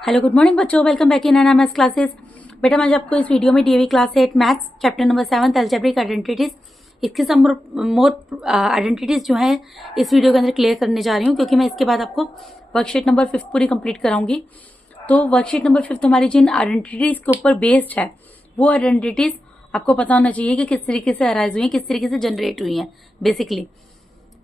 Hello good morning बच्चों, welcome back in NMS classes. बेटा मैं आपको इस वीडियो में DAV class 8 maths chapter number 7 algebraic identities, इसके सब मोर आइडेंटिटीज जो है इस वीडियो के अंदर क्लियर करने जा रही हूँ, क्योंकि मैं इसके बाद आपको वर्कशीट नंबर 5 पूरी कंप्लीट कराऊंगी। तो वर्कशीट नंबर 5 हमारी जिन आइडेंटिटीज के ऊपर बेस्ड है, वो आइडेंटिटीज आपको पता होना चाहिए कि किस तरीके से अराइज हुई है, किस तरीके से जनरेट हुई है बेसिकली।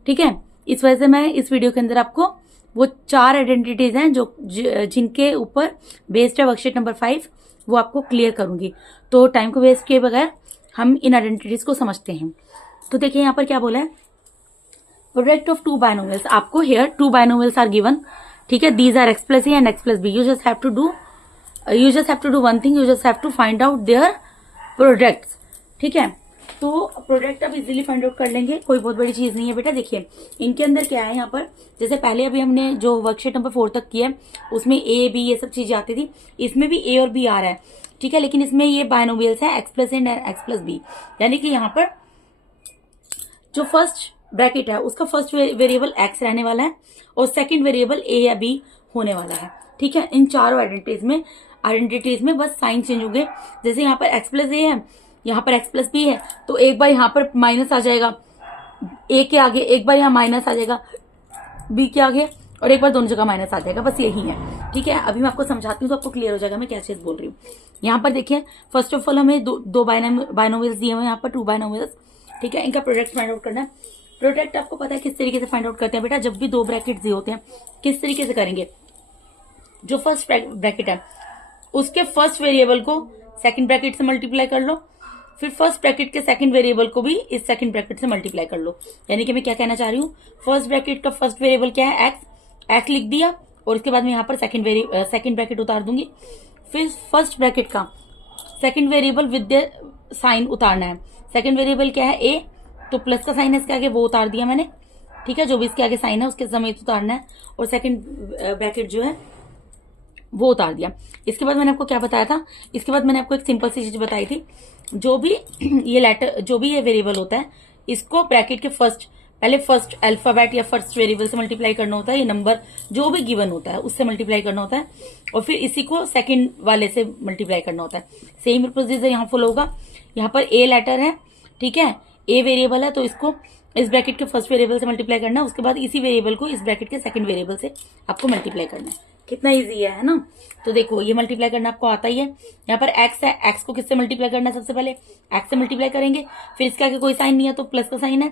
ठीक है, इस वजह से मैं इस वीडियो के अंदर आपको वो 4 आइडेंटिटीज हैं जो जिनके ऊपर बेस्ड है वर्कशीट नंबर 5, वो आपको क्लियर करूंगी। तो टाइम को वेस्ट किए बगैर हम इन आइडेंटिटीज को समझते हैं। तो देखिए यहाँ पर क्या बोला है, प्रोडक्ट ऑफ टू बाइनोमियल्स। आपको here two binomials are given. ठीक है, these are x plus a and x plus b. You just have to do one thing, you just have to find out their products. ठीक है, तो product अब easily find out कर लेंगे, कोई बहुत बड़ी चीज नहीं है बेटा। देखिए इनके अंदर क्या है, यहाँ पर जैसे पहले अभी हमने जो वर्कशीट नंबर 4 तक किया है उसमें ए बी ये सब चीजें आती थी, इसमें भी ए और बी आ रहा है। ठीक है, लेकिन इसमें ये बाइनोमियल्स है x plus a and x plus b, यानी कि यहाँ पर जो फर्स्ट ब्रैकेट है उसका फर्स्ट वेरिएबल एक्स रहने वाला है और सेकंड वेरिएबल ए या बी होने वाला है। ठीक है, इन चारों आइडेंटिटीज में बस साइन चेंज होंगे। जैसे यहाँ पर एक्स प्लस ए है, यहाँ पर एक्स प्लस बी है, तो एक बार यहाँ पर माइनस आ जाएगा ए के आगे, एक बार यहाँ माइनस आ जाएगा बी के आगे, और एक बार दोनों जगह माइनस आ जाएगा। बस यही है। ठीक है, अभी मैं आपको समझाती हूँ तो आपको क्लियर हो जाएगा मैं क्या चीज बोल रही हूँ। यहाँ पर देखिए फर्स्ट ऑफ ऑल हमें दो बाइनोमियल्स दिए हुए हैं, यहाँ पर टू बाइनोमियल्स। ठीक है, इनका प्रोडक्ट फाइंड आउट करना है। प्रोडक्ट आपको पता है किस तरीके से फाइंड आउट करते हैं बेटा, जब भी दो ब्रैकेट दिए होते हैं किस तरीके से करेंगे। जो फर्स्ट ब्रैकेट है उसके फर्स्ट वेरिएबल को सेकंड ब्रैकेट से मल्टीप्लाई कर लो, फिर फर्स्ट ब्रैकेट के सेकंड वेरिएबल को भी इस सेकंड ब्रैकेट से मल्टीप्लाई कर लो। यानी कि मैं क्या कहना चाह रही हूँ, फर्स्ट ब्रैकेट का फर्स्ट वेरिएबल क्या है, एक्स लिख दिया, और इसके बाद मैं यहाँ पर सेकंड ब्रैकेट उतार दूंगी। फिर फर्स्ट ब्रैकेट का सेकंड वेरिएबल विद साइन उतारना है। सेकंड वेरिएबल क्या है, ए, तो प्लस का साइन है इसके आगे, वो उतार दिया मैंने। ठीक है, जो भी इसके आगे साइन है उसके समेत उतारना है, और सेकंड ब्रैकेट जो है वो उतार दिया। इसके बाद मैंने आपको क्या बताया था, इसके बाद मैंने आपको एक सिंपल सी चीज बताई थी, जो भी ये वेरिएबल होता है इसको ब्रैकेट के पहले फर्स्ट अल्फाबेट या फर्स्ट वेरिएबल से मल्टीप्लाई करना होता है, ये नंबर जो भी गिवन होता है उससे मल्टीप्लाई करना होता है, और फिर इसी को सेकंड वाले से मल्टीप्लाई करना होता है। सेम प्रोसीजर यहाँ फॉलो होगा। यहाँ पर ए लेटर है, ठीक है, ए वेरिएबल है, तो इसको इस ब्रैकेट के फर्स्ट वेरिएबल से मल्टीप्लाई करना है, उसके बाद इसी वेरिएबल को इस ब्रैकेट के सेकंड वेरिएबल से आपको मल्टीप्लाई करना है। कितना इजी है ना। तो देखो ये मल्टीप्लाई करना आपको आता ही है। यहाँ पर एक्स है, एक्स को किससे मल्टीप्लाई करना है, सबसे पहले एक्स से मल्टीप्लाई करेंगे, फिर इसके आगे कोई साइन नहीं है तो प्लस का साइन है,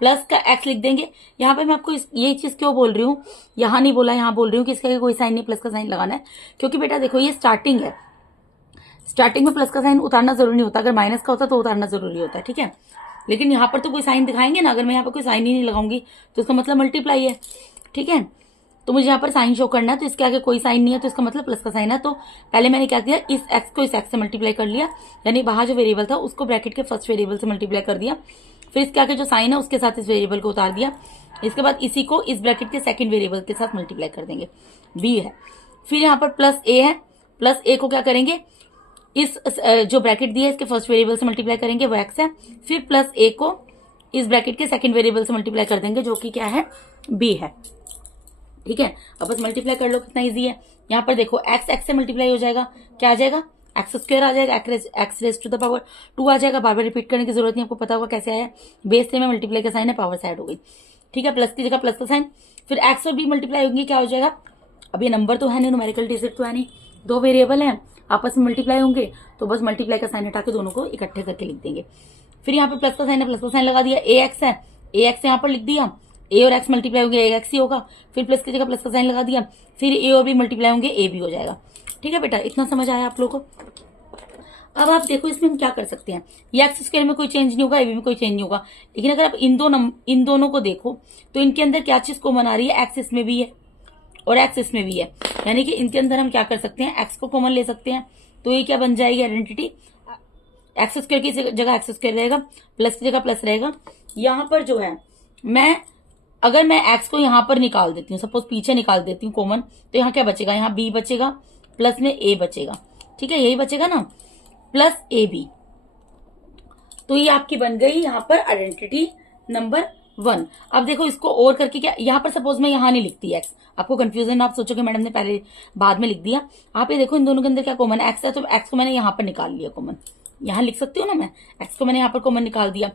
प्लस का एक्स लिख देंगे। यहाँ पे मैं आपको ये चीज क्यों बोल रही हूँ, यहाँ नहीं बोला, यहाँ बोल रही हूँ कि इसके आगे कोई साइन नहीं, प्लस का साइन लगाना है, क्योंकि बेटा देखो ये स्टार्टिंग है, स्टार्टिंग में प्लस का साइन उतारना जरूरी नहीं होता, अगर माइनस का होता तो उतारना जरूरी होता है। ठीक है, लेकिन यहाँ पर तो कोई साइन दिखाएंगे ना, अगर मैं यहाँ पर कोई साइन ही नहीं लगाऊंगी तो इसका मतलब मल्टीप्लाई है। ठीक है, तो मुझे यहाँ पर साइन शो करना है, तो इसके आगे कोई साइन नहीं है तो इसका मतलब प्लस का साइन है। तो पहले मैंने क्या किया, इस एक्स को इस एक्स से मल्टीप्लाई कर लिया, यानी बाहर जो वेरिएबल था उसको ब्रैकेट के फर्स्ट वेरिएबल से मल्टीप्लाई कर दिया, फिर इसके आगे जो साइन है उसके साथ इस वेरिएबल को उतार दिया, इसके बाद इसी को इस ब्रैकेट के सेकंड वेरिएबल के साथ मल्टीप्लाई कर देंगे, बी है। फिर यहाँ पर प्लस ए है, प्लस ए को क्या करेंगे, इस जो ब्रैकेट दिया है इसके फर्स्ट वेरिएबल से मल्टीप्लाई करेंगे, वो एक्स है, फिर प्लस ए को इस ब्रैकेट के सेकंड वेरिएबल से मल्टीप्लाई कर देंगे, जो कि क्या है, बी है। ठीक है, अब बस मल्टीप्लाई कर लो, कितना इजी है। यहाँ पर देखो एक्स एक्स से मल्टीप्लाई हो जाएगा, क्या आ जाएगा, एक्स स्क्वायर आ जाएगा, x raise to the power 2 आ जाएगा। बार बार रिपीट करने की जरूरत नहीं, आपको पता होगा कैसे आया, बेस से में मल्टीप्लाई का साइन है, पावर से ऐड हो गई। ठीक है, प्लस की जगह प्लस का साइन, फिर एक्स और बी मल्टीप्लाई होंगे, क्या हो जाएगा, अब ये नंबर तो है नहीं, न्यूमेरिकल डिजिट तो है नहीं, दो वेरिएबल है आपस में मल्टीप्लाई होंगे, तो बस मल्टीप्लाई का साइन हटा के दोनों को इकट्ठे करके लिख देंगे। फिर यहाँ पे प्लस का साइन है, प्लस का साइन लगा दिया, ए एक्स है, ए एक्स यहाँ पर लिख दिया, ए और एक्स मल्टीप्लाई होंगे, ए एक्स ही होगा, फिर प्लस की जगह प्लस का साइन लगा दिया, फिर ए और बी मल्टीप्लाई होंगे, ए बी हो जाएगा। ठीक है बेटा, इतना समझ आया आप लोगों को। अब आप देखो इसमें हम क्या कर सकते हैं, ये एक्स स्क्वायर में कोई चेंज नहीं होगा, ए बी में कोई चेंज नहीं होगा, लेकिन अगर आप इन दोनों को देखो तो इनके अंदर क्या चीज कॉमन आ रही है, एक्स इसमें भी है और एक्स इसमें भी है, यानी कि इनके अंदर हम क्या कर सकते हैं, एक्स को कॉमन ले सकते हैं, तो ये क्या बन जाएगी आइडेंटिटी, एक्स स्क्वायर की जगह एक्स स्क्वायर रहेगा, प्लस की जगह प्लस रहेगा। यहाँ पर जो है अगर मैं एक्स को यहाँ पर निकाल देती हूँ, सपोज पीछे निकाल देती हूँ कॉमन, तो यहाँ क्या बचेगा, यहाँ बी बचेगा, प्लस में ए बचेगा। ठीक है, यही बचेगा ना, प्लस ए बी, तो ये आपकी बन गई यहाँ पर आइडेंटिटी नंबर 1। अब देखो इसको और करके क्या, यहाँ पर सपोज मैं यहाँ नहीं लिखती एक्स, आपको कंफ्यूजन, आप सोचोगे मैडम ने पहले बाद में लिख दिया। आप ये देखो इन दोनों के अंदर क्या कॉमन एक्स है, तो एक्स को मैंने यहाँ पर निकाल लिया कॉमन, यहाँ लिख सकती हूँ ना मैं, एक्स को मैंने यहाँ पर कॉमन निकाल दिया।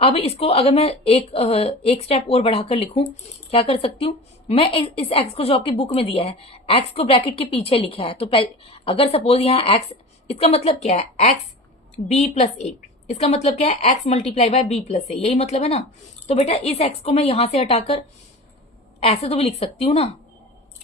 अब इसको अगर मैं एक स्टेप और बढ़ाकर लिखूं, क्या कर सकती हूँ मैं, इस एक्स को जो आपकी बुक में दिया है, एक्स को ब्रैकेट के पीछे लिखा है, तो अगर सपोज यहाँ एक्स, इसका मतलब क्या है, एक्स बी प्लस ए, इसका मतलब क्या है, x multiply by b plus a, यही मतलब है ना। तो बेटा इस एक्स को मैं यहां से हटाकर ऐसे तो भी लिख सकती हूँ ना,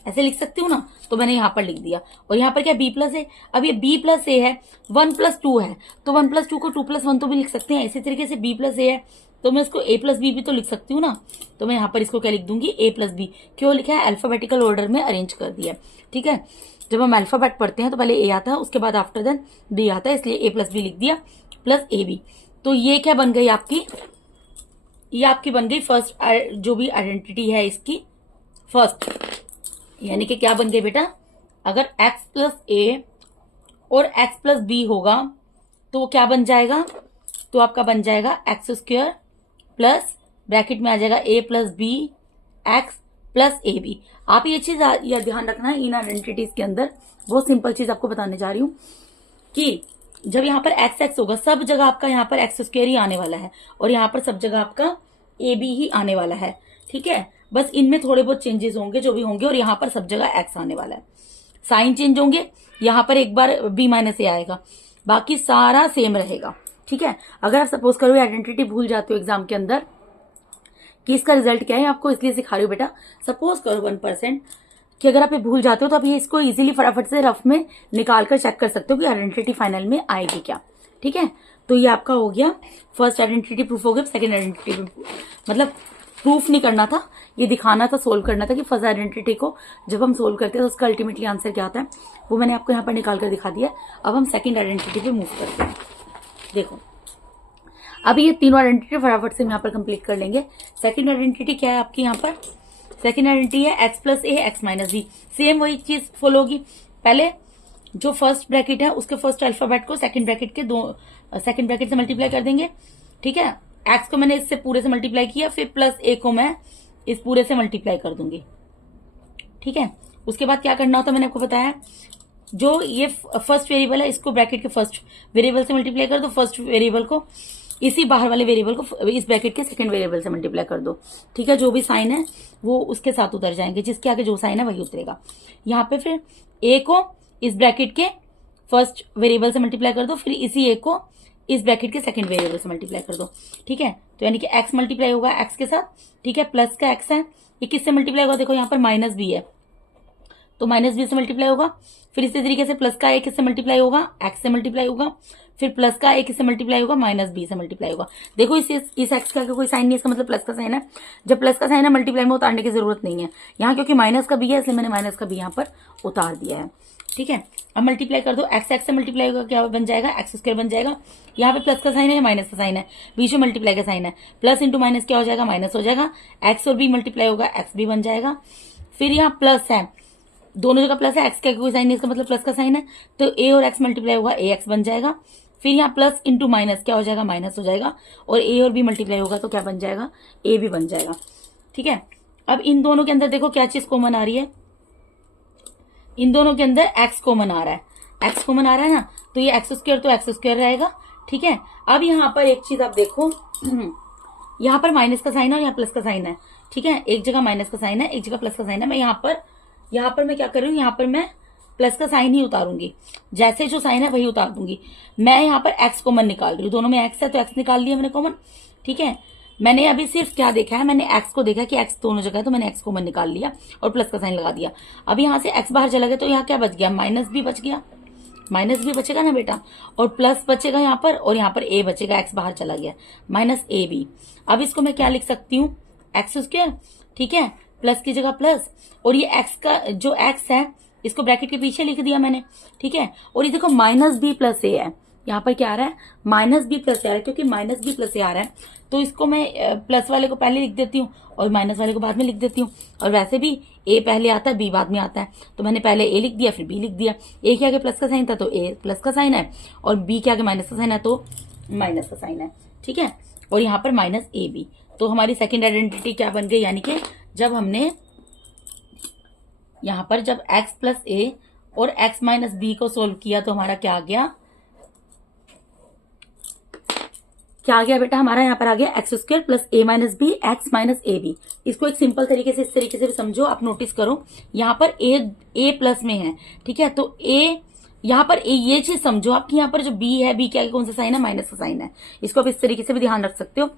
ऐसे लिख सकती हूँ ना, तो मैंने यहाँ पर लिख दिया। और यहाँ पर क्या बी प्लस ए, अब ये बी प्लस ए है, 1 प्लस 2 है, तो 1 प्लस 2 को 2 प्लस 1 तो भी लिख सकते हैं। इसी तरीके से बी प्लस ए है, तो मैं इसको ए प्लस बी भी तो लिख सकती हूँ ना। तो मैं यहाँ पर इसको क्या लिख दूंगी, ए प्लस बी। क्यों लिखा है, अल्फाबेटिकल ऑर्डर में अरेंज कर दिया। ठीक है, जब हम अल्फाबेट पढ़ते हैं तो पहले ए आता है, उसके बाद आफ्टर देन बी आता है, इसलिए ए प्लस बी लिख दिया प्लस ए बी। तो ये क्या बन गई आपकी, ये आपकी बन गई फर्स्ट, जो भी आइडेंटिटी है इसकी फर्स्ट, यानी कि क्या बन गई बेटा, अगर x प्लस ए और x प्लस बी होगा तो क्या बन जाएगा, तो आपका बन जाएगा एक्स स्क्वायर प्लस ब्रैकेट में आ जाएगा a plus b x plus a b. आप ये चीज ध्यान रखना है इन आइडेंटिटीज के अंदर, बहुत सिंपल चीज आपको बताने जा रही हूं कि जब यहाँ पर एक्स एक्स होगा, सब जगह आपका यहाँ पर एक्स स्क्वायर ही आने वाला है, और यहाँ पर सब जगह आपका ए बी ही आने वाला है। ठीक है, बस इनमें थोड़े बहुत चेंजेस होंगे जो भी होंगे, और यहाँ पर सब जगह एक्स आने वाला है, साइन चेंज होंगे, यहाँ पर एक बार बी माइनस ए आएगा, बाकी सारा सेम रहेगा। ठीक है, अगर आप सपोज करो आइडेंटिटी भूल जाते हो एग्जाम के अंदर कि इसका रिजल्ट क्या है, आपको इसलिए सिखा रही हूँ बेटा, सपोज करो 1% कि अगर आप ये भूल जाते हो तो आप ये इसको इजीली फटाफट से रफ में निकाल कर चेक कर सकते हो कि आइडेंटिटी फाइनल में आएगी क्या। ठीक है, तो ये आपका हो गया फर्स्ट आइडेंटिटी प्रूफ हो गया। सेकंड आइडेंटिटी मतलब प्रूफ नहीं करना था, ये दिखाना था, सोल्व करना था कि फर्स्ट आइडेंटिटी को जब हम सोल्व करते हैं तो उसका अल्टीमेटली आंसर क्या आता है, वो मैंने आपको यहाँ पर निकाल कर दिखा दिया। अब हम सेकंड आइडेंटिटी पे मूव करते हैं। देखो अभी ये तीनों आइडेंटिटी फटाफट से हम यहाँ पर कंप्लीट कर लेंगे। सेकंड आइडेंटिटी क्या है आपकी, यहाँ पर सेकंड आइडेंटिटी है एक्स प्लस ए एक्स माइनस बी, सेम वही चीज फॉलो होगी। पहले जो फर्स्ट ब्रैकेट है उसके फर्स्ट अल्फाबेट को सेकंड ब्रैकेट के सेकंड ब्रैकेट से मल्टीप्लाई कर देंगे। ठीक है, एक्स को मैंने इससे पूरे से मल्टीप्लाई किया, फिर प्लस ए को मैं इस पूरे से मल्टीप्लाई कर दूंगी। ठीक है, उसके बाद क्या करना होता है मैंने आपको बताया, जो ये फर्स्ट वेरिएबल है इसको ब्रैकेट के फर्स्ट वेरिएबल से मल्टीप्लाई कर दो, फर्स्ट वेरिएबल को इसी बाहर वाले वेरिएबल को इस ब्रैकेट के सेकंड वेरिएबल से मल्टीप्लाई कर दो। ठीक है, जो भी साइन है वो उसके साथ उतर जाएंगे, जिसके आगे जो साइन है वही उतरेगा। यहाँ पे फिर ए को इस ब्रैकेट के फर्स्ट वेरिएबल से मल्टीप्लाई कर दो, फिर इसी ए को इस ब्रैकेट के सेकंड वेरिएबल से मल्टीप्लाई कर दो। ठीक है, तो यानी कि एक्स मल्टीप्लाई होगा एक्स के साथ। ठीक है, प्लस का एक्स है, ये किससे मल्टीप्लाई होगा, देखो यहाँ पर माइनस बी है तो माइनस बी से मल्टीप्लाई होगा। फिर इसी तरीके से प्लस का ए किससे मल्टीप्लाई होगा, एक्स से मल्टीप्लाई होगा। फिर प्लस का ए किससे मल्टीप्लाई होगा, माइनस बी से मल्टीप्लाई होगा। देखो इस एक्स का कोई साइन नहीं, इसका मतलब प्लस का साइन है। जब प्लस का साइन है मल्टीप्लाई में उतारने की जरूरत नहीं है यहाँ, क्योंकि माइनस का बी है इसलिए मैंने माइनस का बी यहाँ पर उतार दिया है। ठीक है, अब मल्टीप्लाई कर दो, एक्स एक्स से मल्टीप्लाई होगा क्या बन जाएगा, एक्स स्क्वायर बन जाएगा। यहाँ पे प्लस का साइन है, माइनस का साइन है, बीच में मल्टीप्लाई का साइन है, प्लस इंटू माइनस क्या हो जाएगा, माइनस हो जाएगा। एक्स और बी मल्टीप्लाई होगा, एक्स बी बन जाएगा। फिर यहाँ प्लस है, दोनों जगह प्लस है, एक्स का कोई साइन नहीं, इसका मतलब प्लस का साइन है, तो ए और एक्स मल्टीप्लाई होगा, ए एक्स बन जाएगा। फिर यहाँ प्लस इंटू माइनस क्या हो जाएगा, माइनस हो जाएगा। और ए और बी मल्टीप्लाई होगा तो क्या बन जाएगा, ए भी बन जाएगा। ठीक है, अब इन दोनों के अंदर देखो क्या चीज कॉमन आ रही है, इन दोनों के अंदर एक्स कॉमन आ रहा है, एक्स कॉमन आ रहा है ना, तो ये एक्स स्क्वायर तो एक्स स्क्वायर रहेगा। ठीक है, अब यहाँ पर एक चीज आप देखो, यहाँ पर माइनस का साइन है और यहाँ प्लस का साइन है। ठीक है, एक जगह माइनस का साइन है, एक जगह प्लस का साइन है। मैं यहाँ पर मैं क्या कर रही हूँ, यहाँ पर मैं प्लस का साइन ही उतारूंगी, जैसे जो साइन है वही उतार दूंगी। मैं यहाँ पर एक्स कॉमन निकाल रही हूँ, दोनों में एक्स है तो एक्स निकाल लिया मैंने कॉमन। ठीक है, मैंने अभी सिर्फ क्या देखा है, मैंने एक्स को देखा कि एक्स दोनों जगह है तो मैंने एक्स कॉमन निकाल लिया और प्लस का साइन लगा दिया। अब यहाँ से एक्स बाहर चला गया तो यहाँ क्या बच गया, माइनस भी बच गया, माइनस भी बचेगा ना बेटा, और प्लस बचेगा यहाँ पर, और यहाँ पर ए बचेगा, एक्स बाहर चला गया, माइनस ए बी। अब इसको मैं क्या लिख सकती हूँ, एक्स स्क्वायर। ठीक है, प्लस की जगह प्लस, और ये एक्स का जो एक्स है इसको ब्रैकेट के पीछे लिख दिया मैंने। ठीक है, और ये देखो माइनस बी प्लस ए है, यहाँ पर क्या आ रहा है, माइनस बी प्लस ए आ रहा है, क्योंकि माइनस बी प्लस ए आ रहा है तो इसको मैं प्लस वाले को पहले लिख देती हूँ और माइनस वाले को बाद में लिख देती हूँ। और वैसे भी ए पहले आता है बी बाद में आता है, तो मैंने पहले ए लिख दिया फिर बी लिख दिया। ए के आगे प्लस का साइन था तो ए प्लस का साइन है, और बी के आगे माइनस का साइन है तो माइनस का साइन है। ठीक है, और यहाँ पर माइनस ए बी, तो हमारी सेकंड आइडेंटिटी क्या बन गई, यानी कि जब हमने यहां पर जब x प्लस ए और x माइनस बी को सोल्व किया तो हमारा क्या आ गया, क्या आ गया बेटा, हमारा यहाँ पर आ गया x square plus a minus b x minus a b. इसको एक सिंपल तरीके से इस तरीके से भी समझो, आप नोटिस करो यहाँ पर ए प्लस में है, ठीक है, तो ए यहाँ पर ये चीज समझो आप कि यहाँ पर जो बी है, बी के आगे कौन सा साइन है, माइनस का साइन है। इसको आप इस तरीके से भी ध्यान रख सकते हो।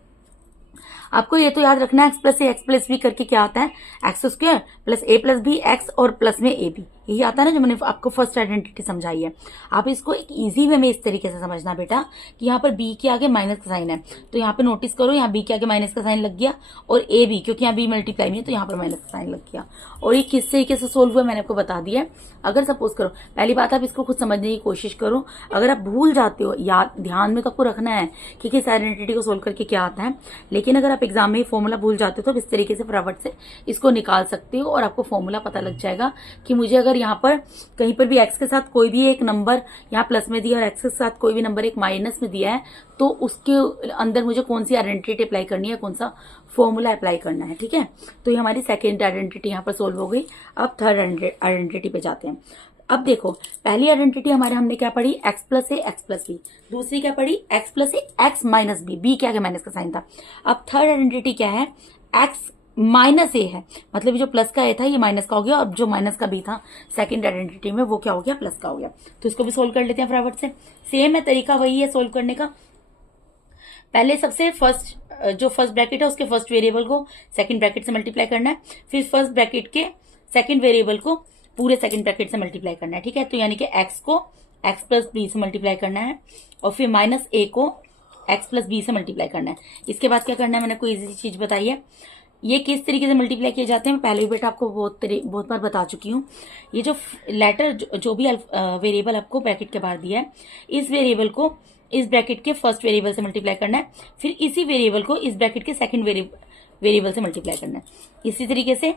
आपको ये तो याद रखना है एक्स प्लस ए एक्स प्लस बी करके क्या आता है, एक्स स्क्वायर प्लस ए प्लस बी एक्स और प्लस में ए बी, यही आता है ना जो मैंने आपको फर्स्ट आइडेंटिटी समझाई है। आप इसको एक इजी वे में इस तरीके से समझना बेटा कि यहाँ पर बी के आगे माइनस का साइन है, तो यहाँ पे नोटिस करो यहाँ बी के आगे माइनस का साइन लग गया, और ए बी क्योंकि यहाँ बी मल्टीप्लाई में है तो यहाँ पर माइनस का साइन लग गया। और ये किस तरीके से सोल्व हुआ मैंने आपको बता दिया है। अगर सपोज करो, पहली बात आप इसको खुद समझने की कोशिश करो, अगर आप भूल जाते हो, याद ध्यान में तो आपको रखना है कि किस आइडेंटिटी को सोल्व करके क्या आता है, लेकिन अगर आप एग्जाम में फॉर्मूला भूल जाते हो तो इस तरीके से फटाफट से इसको निकाल सकते हो और आपको फॉर्मूला पता लग जाएगा कि मुझे अगर यहाँ पर कहीं पर भी एक्स के साथ कोई भी एक नंबर यहाँ प्लस में दिया और एक्स के साथ कोई भी नंबर एक माइनस में दिया है तो उसके अंदर मुझे कौन सी आइडेंटिटी अप्लाई करनी है, कौन सा फॉर्मूला अप्लाई करना है, ठीक है। तो ये हमारी सेकेंड आइडेंटिटी यहाँ पर सोल्व हो गई। अब थर्ड आइडेंटिटी पे जाते हैं। अब देखो पहली आइडेंटिटी हमारे हमने क्या पढ़ी, एक्स प्लस ए एक्स प्लस बी, दूसरी क्या पढ़ी, एक्स प्लस ए एक्स माइनस बी, बी के आगे माइनस का साइन था। अब थर्ड आइडेंटिटी क्या है, एक्स माइनस ए है, मतलब जो प्लस का ए था ये माइनस का हो गया, और जो माइनस का बी था सेकंड आइडेंटिटी में वो क्या हो गया, प्लस का हो गया। तो इसको भी सोल्व कर लेते हैं फटाफट से। सेम है तरीका, वही है सोल्व करने का। पहले सबसे जो फर्स्ट ब्रैकेट है उसके फर्स्ट वेरिएबल को सेकंड ब्रैकेट से मल्टीप्लाई करना है, फिर फर्स्ट ब्रैकेट के सेकंड वेरिएबल को पूरे सेकंड ब्रैकेट से मल्टीप्लाई करना है, ठीक है। तो यानी कि एक्स को एक्स प्लस बी से मल्टीप्लाई करना है और फिर माइनस ए को एक्स प्लस बी से मल्टीप्लाई करना है। इसके बाद क्या करना है, मैंने कोई इजी चीज बताई है। ये किस तरीके से मल्टीप्लाई किए जाते हैं पहले भी बेटा आपको बहुत बार बता चुकी हूँ। ये जो लेटर जो भी वेरिएबल आपको ब्रैकेट के बाहर दिया है, इस वेरिएबल को इस ब्रैकेट के फर्स्ट वेरिएबल से मल्टीप्लाई करना है, फिर इसी वेरिएबल को इस ब्रैकेट के सेकंड वेरिएबल से मल्टीप्लाई करना है। इसी तरीके से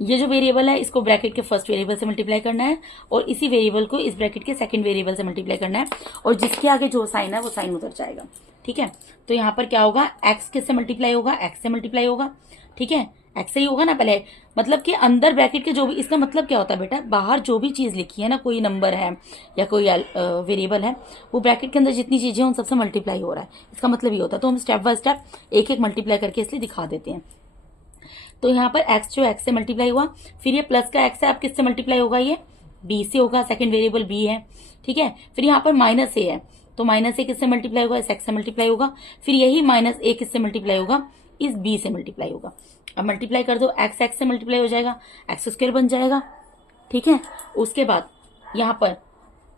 ये जो वेरिएबल है इसको ब्रैकेट के फर्स्ट वेरिएबल से मल्टीप्लाई करना है और इसी वेरिएबल को इस ब्रैकेट के सेकंड वेरिएबल से मल्टीप्लाई करना है, और जिसके आगे जो साइन है वो साइन उतर जाएगा, ठीक है। तो यहाँ पर क्या होगा, एक्स किससे मल्टीप्लाई होगा, एक्स से मल्टीप्लाई होगा, ठीक है, एक्स से ही होगा ना पहले, मतलब कि अंदर ब्रैकेट के जो भी, इसका मतलब क्या होता है बेटा, बाहर जो भी चीज लिखी है ना, कोई नंबर है या कोई वेरिएबल है, वो ब्रैकेट के अंदर जितनी चीजें उन सबसे मल्टीप्लाई हो रहा है, इसका मतलब ये होता है। तो हम स्टेप बाय स्टेप एक एक मल्टीप्लाई करके इसलिए दिखा देते हैं। तो यहाँ पर एक्स जो एक्स से मल्टीप्लाई हुआ, फिर ये प्लस का एक्स है, अब किससे मल्टीप्लाई होगा, ये बी से होगा, सेकंड वेरिएबल बी है, ठीक है। फिर यहाँ पर माइनस ए है, तो माइनस ए किससे मल्टीप्लाई होगा, इस एक्स से मल्टीप्लाई होगा, फिर यही माइनस ए किससे मल्टीप्लाई होगा, इस बी से मल्टीप्लाई होगा। अब मल्टीप्लाई कर दो, एक्स एक्स से मल्टीप्लाई हो जाएगा, एक्स स्क्वायर बन जाएगा, ठीक है। उसके बाद यहाँ पर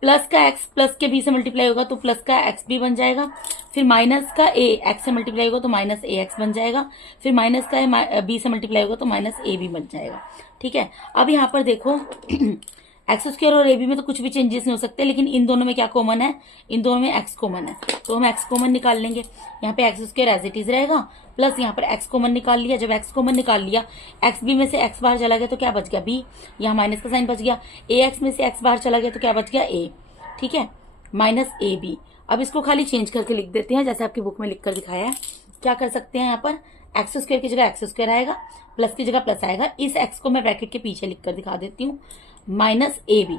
प्लस का एक्स प्लस के बी से मल्टीप्लाई होगा तो प्लस का एक्स बी बन जाएगा, फिर माइनस का ए एक्स से मल्टीप्लाई होगा तो माइनस ए एक्स बन जाएगा, फिर माइनस का ए बी से मल्टीप्लाई होगा तो माइनस ए बी बन जाएगा, ठीक है। अब यहाँ पर देखो एक्स स्क्वायर और ए बी में तो कुछ भी चेंजेस नहीं हो सकते, लेकिन इन दोनों में क्या कॉमन है, इन दोनों में एक्स कॉमन है, तो हम एक्स कॉमन निकाल लेंगे। यहाँ पे x square as it is रहेगा, प्लस यहाँ पर एक्स कॉमन निकाल लिया। जब एक्स कॉमन निकाल लिया, एक्स बी में से एक्स बाहर चला गया तो क्या बच गया, बी, यहाँ माइनस का साइन बच गया। ए एक्स में से एक्स बाहर चला गया तो क्या बच गया, ए, ठीक है, माइनस ए बी। अब इसको खाली चेंज करके लिख देते हैं, जैसे आपकी बुक में लिख कर दिखाया है। क्या कर सकते हैं, यहाँ पर एक्स स्क्वायर की जगह एक्स स्क्वायर आएगा, प्लस की जगह प्लस आएगा। इस एक्स को मैं ब्रैकेट के पीछे लिख कर दिखा देती हूँ, माइनस ए बी,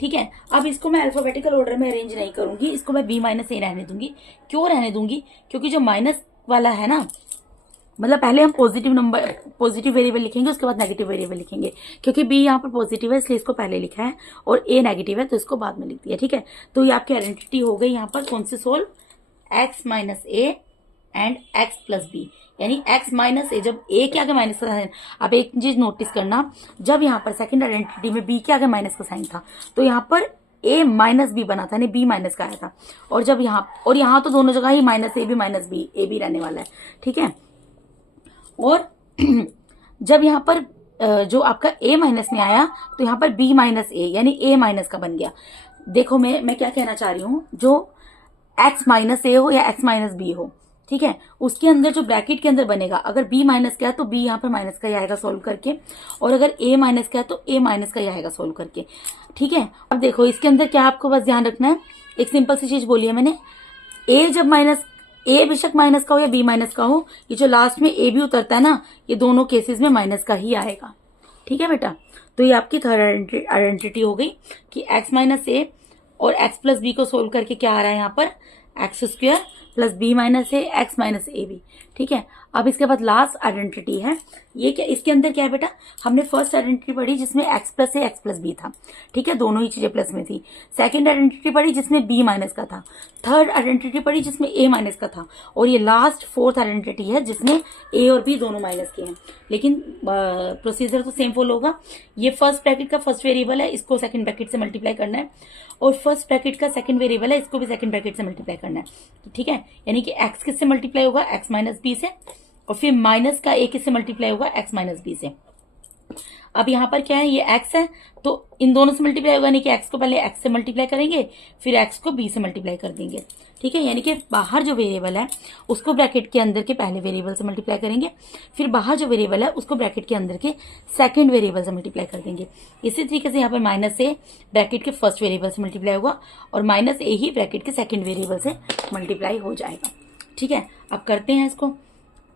ठीक है। अब इसको मैं अल्फाबेटिकल ऑर्डर में अरेंज नहीं करूंगी, इसको मैं बी माइनस ए रहने दूंगी। क्यों रहने दूंगी, क्योंकि जो माइनस वाला है ना, मतलब पहले हम पॉजिटिव वेरिएबल लिखेंगे, उसके बाद नेगेटिव वेरिएबल लिखेंगे, क्योंकि बी यहाँ पर पॉजिटिव है इसलिए इसको पहले लिखा है, और ए नेगेटिव है तो इसको बाद में लिख दिया, ठीक है। तो ये आपकी आइडेंटिटी हो गई यहाँ पर कौन सी solve, x minus a and x plus b, यानी एक्स माइनस ए, जब ए के आगे माइनस का साइन। अब एक चीज नोटिस करना, जब यहाँ पर सेकंड आइडेंटिटी में बी के आगे माइनस का साइन था तो यहाँ पर ए माइनस बी बना था, यानी बी माइनस का आया था, और जब यहाँ तो दोनों जगह ही minus a b minus b, a b रहने वाला है, ठीक है। और जब यहाँ पर जो आपका a माइनस में आया तो यहाँ पर b माइनस ए, यानी a माइनस का बन गया। देखो मैं क्या कहना चाह रही हूँ, जो x माइनस ए हो या x माइनस बी हो, ठीक है, उसके अंदर जो ब्रैकेट के अंदर बनेगा, अगर b माइनस का है तो b यहाँ पर माइनस का ही आएगा सोल्व करके, और अगर a माइनस का है तो a माइनस का ही आएगा सोल्व करके, ठीक है। अब देखो इसके अंदर क्या आपको बस ध्यान रखना है, एक सिंपल सी चीज बोली है मैंने, a जब माइनस ए बेशक माइनस का हो या बी माइनस का हो, ये जो लास्ट में ए भी उतरता है ना, ये दोनों केसेस में माइनस का ही आएगा। ठीक है बेटा, तो ये आपकी थर्ड आइडेंटिटी हो गई कि x माइनस ए और x प्लस बी को सोल्व करके क्या आ रहा है यहाँ पर, x square plus b minus a x minus a b. ठीक है, अब इसके बाद लास्ट आइडेंटिटी है, ये क्या, इसके अंदर क्या है बेटा, हमने फर्स्ट आइडेंटिटी पढ़ी जिसमें x प्लस ए एक्स प्लस बी था। ठीक है, दोनों ही चीजें प्लस में थी। सेकंड आइडेंटिटी पढ़ी जिसमें b माइनस का था। थर्ड आइडेंटिटी पढ़ी जिसमें a माइनस का था। और ये लास्ट फोर्थ आइडेंटिटी है जिसमें a और b दोनों माइनस के हैं। लेकिन प्रोसीजर तो सेम फॉलो होगा। ये फर्स्ट ब्रैकेट का फर्स्ट वेरिएबल है, इसको सेकंड ब्रैकेट से मल्टीप्लाई करना है, और फर्स्ट ब्रैकेट का सेकंड वेरिएबल है, इसको भी सेकंड ब्रैकेट से मल्टीप्लाई करना है। ठीक है, यानी कि x किससे मल्टीप्लाई होगा, x माइनस बी से, और फिर माइनस का a किससे मल्टीप्लाई होगा, x माइनस बी से। अब यहाँ पर क्या है, ये x है तो इन दोनों से मल्टीप्लाई होगा, यानी कि x को पहले x से मल्टीप्लाई करेंगे, फिर x को b से मल्टीप्लाई कर देंगे। ठीक है, यानी कि बाहर जो वेरिएबल है उसको ब्रैकेट के अंदर के पहले वेरिएबल से मल्टीप्लाई करेंगे, फिर बाहर जो वेरिएबल है उसको ब्रैकेट के अंदर के सेकंड वेरिएबल से मल्टीप्लाई कर देंगे। इसी तरीके से यहाँ पर माइनस ए ब्रैकेट के फर्स्ट वेरिएबल से मल्टीप्लाई होगा और माइनस ए ही ब्रैकेट के सेकंड वेरिएबल से मल्टीप्लाई हो जाएगा। ठीक है, अब करते हैं इसको।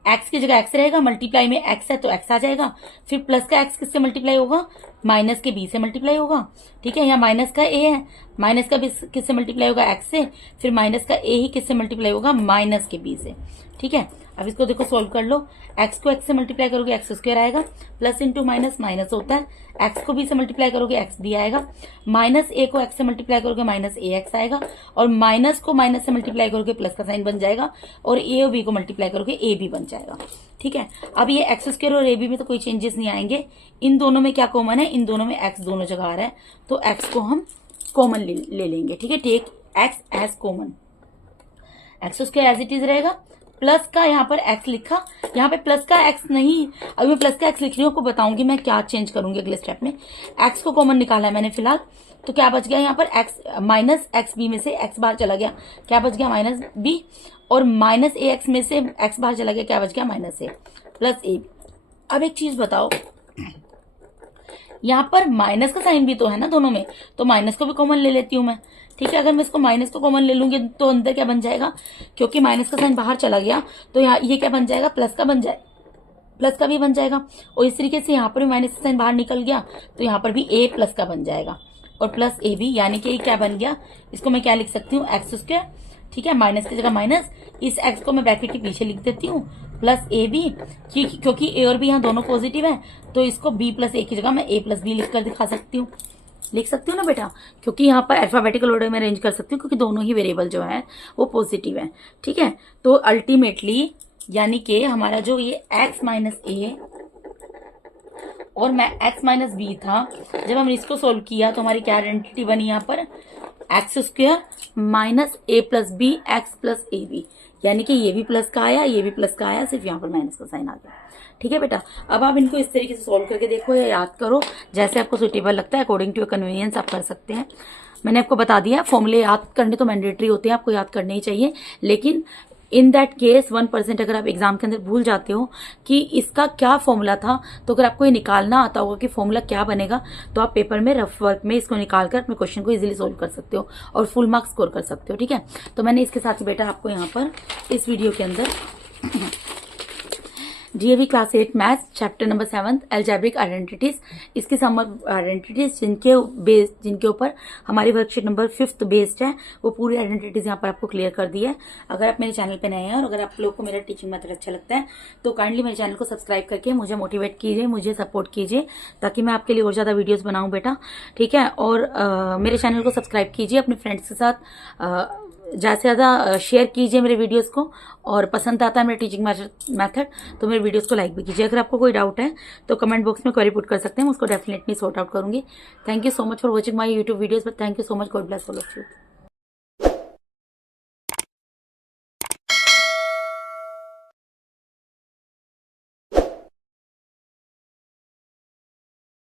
x की जगह x रहेगा, मल्टीप्लाई में x है तो x आ जाएगा, फिर प्लस का x किससे मल्टीप्लाई होगा, माइनस के b से मल्टीप्लाई होगा। ठीक है, यहाँ माइनस का a है, माइनस का b किससे मल्टीप्लाई होगा, x से, फिर माइनस का a ही किससे मल्टीप्लाई होगा, माइनस के b से। ठीक है, अब इसको देखो सोल्व कर लो, x को x से मल्टीप्लाई करोगे एक्स स्क्वायर आएगा, प्लस इंटू माइनस माइनस होता है, x को b से मल्टीप्लाई करोगे एक्स बी आएगा, माइनस a को x से मल्टीप्लाई करोगे माइनस ए एक्स आएगा, और माइनस को माइनस से मल्टीप्लाई करोगे प्लस का साइन बन जाएगा, और a और b को मल्टीप्लाई करोगे a b बन जाएगा। ठीक है, अब ये एक्स स्क्वायर और a b में तो कोई चेंजेस नहीं आएंगे, इन दोनों में क्या कॉमन है, इन दोनों में x दोनों जगह आ रहा है, तो x को हम कॉमन ले लेंगे। ठीक है, take x as common, x square as it is रहेगा, प्लस का यहाँ पर x लिखा, यहाँ पे प्लस का x नहीं, अभी मैं प्लस का x लिख रही हूँ, आपको बताऊंगी मैं क्या चेंज करूंगी अगले स्टेप में। x को कॉमन निकाला है मैंने फिलहाल, तो क्या बच गया यहाँ पर x माइनस एक्स बी में से x बाहर चला गया, क्या बच गया माइनस b, और माइनस ए एक्स में से x बाहर चला गया, क्या बच गया माइनस ए प्लस ए। अब एक चीज बताओ, यहाँ पर माइनस का साइन भी तो है ना दोनों में, तो माइनस को भी कॉमन ले लेती हूँ मैं। ठीक है, अगर मैं इसको माइनस को कॉमन ले लूंगी तो अंदर क्या बन जाएगा, क्योंकि माइनस का साइन बाहर चला गया तो यहाँ ये क्या बन जाएगा, प्लस का बन जाए, प्लस का भी बन जाएगा, और इस तरीके से यहाँ पर भी माइनस का साइन बाहर निकल गया तो यहाँ पर भी a प्लस का बन जाएगा, और प्लस ए भी, यानी कि क्या बन गया, इसको मैं क्या लिख सकती हूँ, एक्स स्क्वायर। ठीक है, माइनस की जगह माइनस, इस x को मैं ब्रैकेट के पीछे लिख देती हूँ, प्लस ए बी, क्योंकि a और b यहाँ दोनों पॉजिटिव है, तो इसको b प्लस ए की जगह मैं a प्लस बी लिख कर दिखा सकती हूँ, लिख सकती हूँ ना बेटा, क्योंकि यहाँ पर अल्फाबेटिकल ऑर्डर में अरेंज कर सकती हूँ, क्योंकि दोनों ही वेरिएबल जो है वो पॉजिटिव है। ठीक है, तो अल्टीमेटली यानी कि हमारा जो ये x माइनस ए और मैं x माइनस बी था, जब हमने इसको सोल्व किया तो हमारी क्या आइडेंटिटी बनी यहाँ पर, x square minus a plus b x plus a b, यानी कि ये भी प्लस का आया, ये भी प्लस का आया, सिर्फ यहाँ पर माइनस का साइन आ गया। ठीक है बेटा, अब आप इनको इस तरीके से सॉल्व करके देखो या याद करो, जैसे आपको सुटेबल लगता है, अकॉर्डिंग टू योर कन्वीनियंस आप कर सकते हैं। मैंने आपको बता दिया फॉर्मूले याद करने तो मैंडेटरी होते हैं, आपको याद करने ही चाहिए, लेकिन इन दैट केस 1% अगर आप एग्जाम के अंदर भूल जाते हो कि इसका क्या फॉर्मूला था, तो अगर आपको ये निकालना आता होगा कि फॉर्मूला क्या बनेगा, तो आप पेपर में रफ वर्क में इसको निकाल कर अपने क्वेश्चन को इजीली सोल्व कर सकते हो और फुल मार्क्स स्कोर कर सकते हो। ठीक है, तो मैंने इसके साथ ही बेटा आपको यहाँ पर इस वीडियो के अंदर DAV class 8 maths chapter number 7 algebraic identities, इसकी सम आइडेंटिटीज जिनके ऊपर हमारी वर्कशीट नंबर 5 बेस्ड है, वो पूरी आइडेंटिटीज यहाँ पर आपको क्लियर कर दी है। अगर आप मेरे चैनल पे नए हैं और अगर आप लोग को मेरा टीचिंग मेथड अच्छा लगता है तो काइंडली मेरे चैनल को सब्सक्राइब करके मुझे मोटिवेट कीजिए, मुझे सपोर्ट कीजिए, ताकि मैं आपके लिए और ज्यादा वीडियोज बनाऊं बेटा। ठीक है, और मेरे चैनल को सब्सक्राइब कीजिए, अपने फ्रेंड्स के साथ ज़्यादा से ज़्यादा शेयर कीजिए मेरे वीडियोस को, और पसंद आता है मेरा टीचिंग मेथड तो मेरे वीडियोस को लाइक भी कीजिए। अगर आपको कोई डाउट है तो कमेंट बॉक्स में क्वेरी पुट कर सकते हैं, मैं उसको डेफिनेटली सॉर्ट आउट करूंगी। Thank you so much for watching my YouTube videos, but thank you so much, God bless all of you.